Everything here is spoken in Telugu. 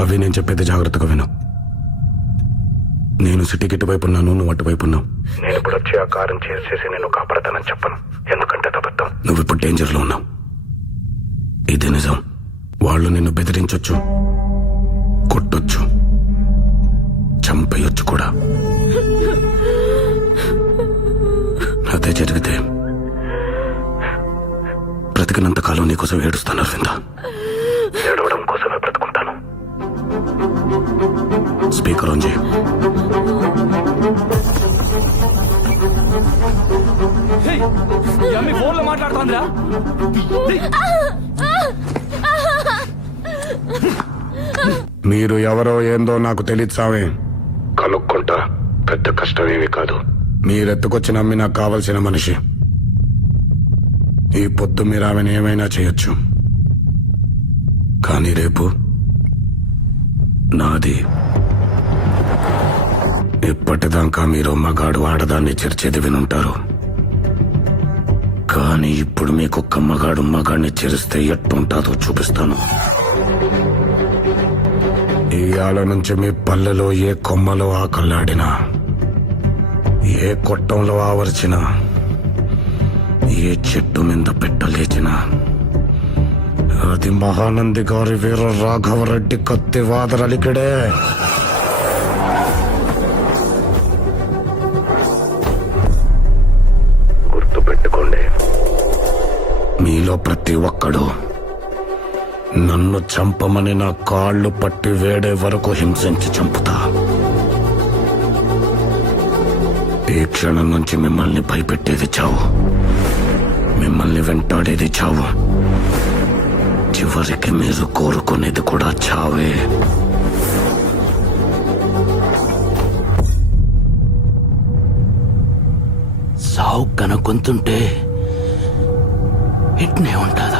అవి నేను చెప్పేది జాగ్రత్తగా విను. నేను సిటీకి ఇటువైపు ఉన్నాను, నువ్వు అటువైపు ఉన్నావు. నేను ఇప్పుడు వచ్చి ఆ కారం చేసి నేను కాపాడతానని చెప్పను, ఎందుకంటే అబద్ధం. నువ్వు ఇప్పుడు డేంజర్లో ఉన్నావు, ఇది నిజం. వాళ్ళు నిన్ను బెదిరించొచ్చు, కొట్టొచ్చు, చంపేయొచ్చు కూడా. అదే జరిగితే బ్రతికినంత కాలం నీకోసం ఏడుస్తాను అరవింద. ఏడవడం కోసమే బ్రతుకుంటాను. స్పీకర్ ఆన్ చేయి. ఫోన్లో మాట్లాడుతుందిరా. మీరు ఎవరో ఏందో నాకు తెలియదు సామే, కనుక్కుంటా. పెద్ద కష్టమేమీ కాదు. మీరెత్తుకొచ్చి నమ్మి నాకు కావలసిన మనిషి. ఈ పొద్దు మీరు ఆమెను ఏమైనా చేయొచ్చు, కానీ రేపు నాది. ఇప్పటిదాకా మీరు మగాడు ఆడదాన్ని చేర్చేది వినుంటారు, కానీ ఇప్పుడు మీకొక్క మగాడు మగాడిని చేరిస్తే ఎట్టుంటాదో చూపిస్తాను. ఇయాల నుంచి మీ పల్లెలో ఏ కొమ్మలో ఆకల్లాడినా, ఏ కొట్టంలో ఆవర్చినా, ఏ చెట్టు మీద పెట్టలేచినా అది మహానంది గారి వీర రాఘవరెడ్డి కత్తి వాదరలికడే. గుర్తుపెట్టుకోండి, మీలో ప్రతి ఒక్కడు నన్ను చంపమని నా కాళ్ళు పట్టి వేడే వరకు హింసించి చంపుతా. ఈ క్షణం నుంచి మిమ్మల్ని భయపెట్టేది చావు, మిమ్మల్ని వెంటాడేది చావు, చివరికి మీరు కోరుకునేది కూడా చావే. సావు కనుక్కుంటుంటే ఇట్నే ఉంటుందా?